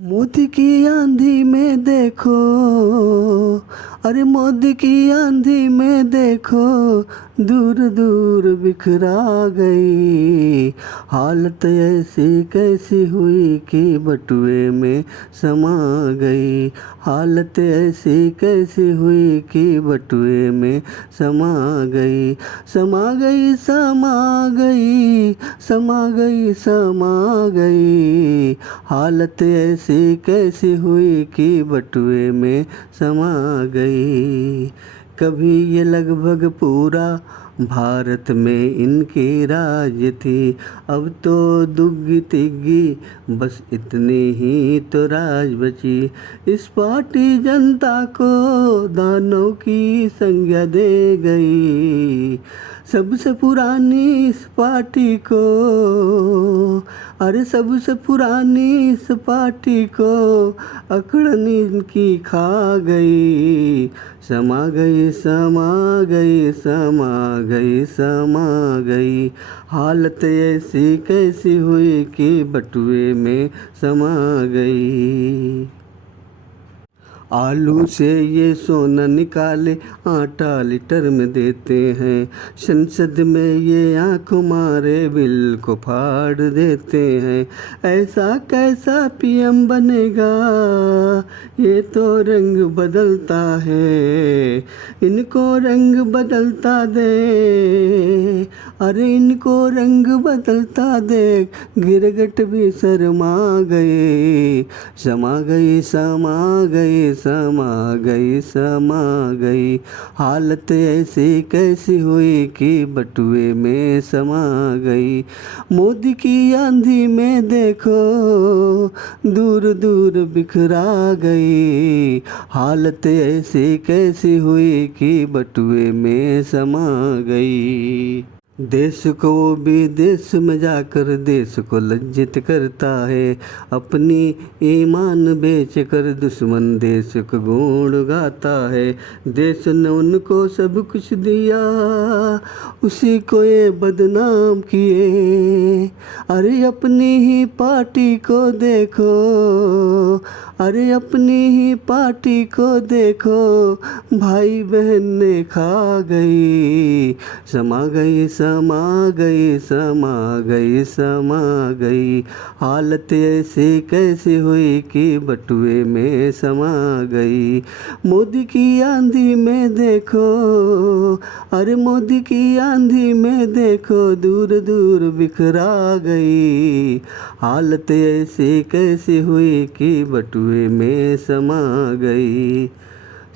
मोदी की आंधी में देखो, अरे मोदी की आंधी में देखो, दूर दूर बिखरा गई। हालत ऐसी कैसी हुई कि बटुए में समा गई। हालत ऐसी कैसी हुई कि बटुए में समा गई। समा गई समा गई समा गई समा गई। हालत ऐसी कैसी हुई कि बटुए में समा गई। कभी ये लगभग पूरा भारत में इनकी राज थी, अब तो दुग्गी तिग्गी बस इतनी ही तो राज बची। इस पार्टी जनता को दानों की संज्ञा दे गई। सबसे पुरानी इस पार्टी को, अरे सबसे पुरानी इस पार्टी को अकड़न इनकी खा गई। समा गई समा गई समा गई समा गई। हालत ऐसी कैसी हुई कि बटुए में समा गई। आलू से ये सोना निकाले आटा लीटर में देते हैं। संसद में ये आँख मारे बिल को फाड़ देते हैं। ऐसा कैसा पीएम बनेगा, ये तो रंग बदलता है। इनको रंग बदलता दे, अरे इनको रंग बदलता दे। गिरगिट भी शर्मा गए। समा गई समा गई समा गई समा गई। हालत ऐसी कैसी हुई कि बटुए में समा गई। मोदी की आंधी में देखो, दूर दूर बिखरा गई। हालत ऐसी कैसी हुई कि बटुए में समा गई। देश को विदेश में जाकर देश को लज्जित करता है। अपनी ईमान बेच कर दुश्मन देश को गुण गाता है। देश ने उनको सब कुछ दिया, उसी को ये बदनाम किए। अरे अपनी ही पार्टी को देखो, अरे अपनी ही पार्टी को देखो, भाई बहन ने खा गई। समा गई समा गई समा गई समा गई। हालत ऐसी कैसी हुई कि बटुए में समा गई। मोदी की आंधी में देखो, अरे मोदी की आंधी में देखो, दूर दूर बिखरा गई। हालत ऐसी कैसी हुई कि बटुए में समा गई।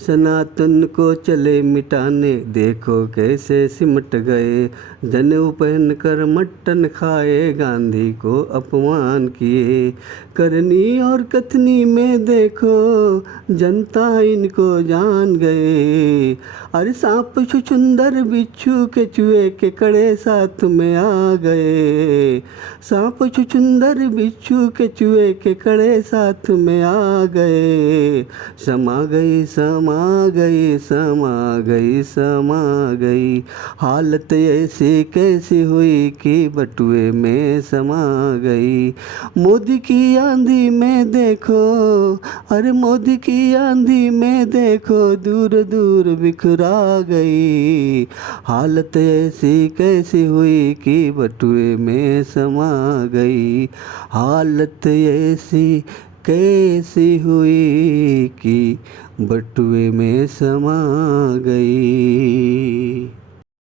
सनातन को चले मिटाने देखो कैसे सिमट गए। जनेऊ पहन कर मट्टन खाए गांधी को अपमान किए। करनी और कथनी में देखो जनता इनको जान गए। अरे सांप छुछुंदर बिच्छू केचुए के कड़े साथ में आ गए। सांप छुछुंदर बिच्छू केचुए के कड़े साथ में आ गए। समा गई समा गई समा गई समा गई। हालत ऐसी कैसी हुई कि बटुए में समा गई। मोदी की आंधी में देखो, अरे मोदी की आंधी में देखो, दूर दूर बिखरा गई। हालत ऐसी कैसी हुई कि बटुए में समा गई। हालत ऐसी कैसी हुई कि बटुए में समा गई।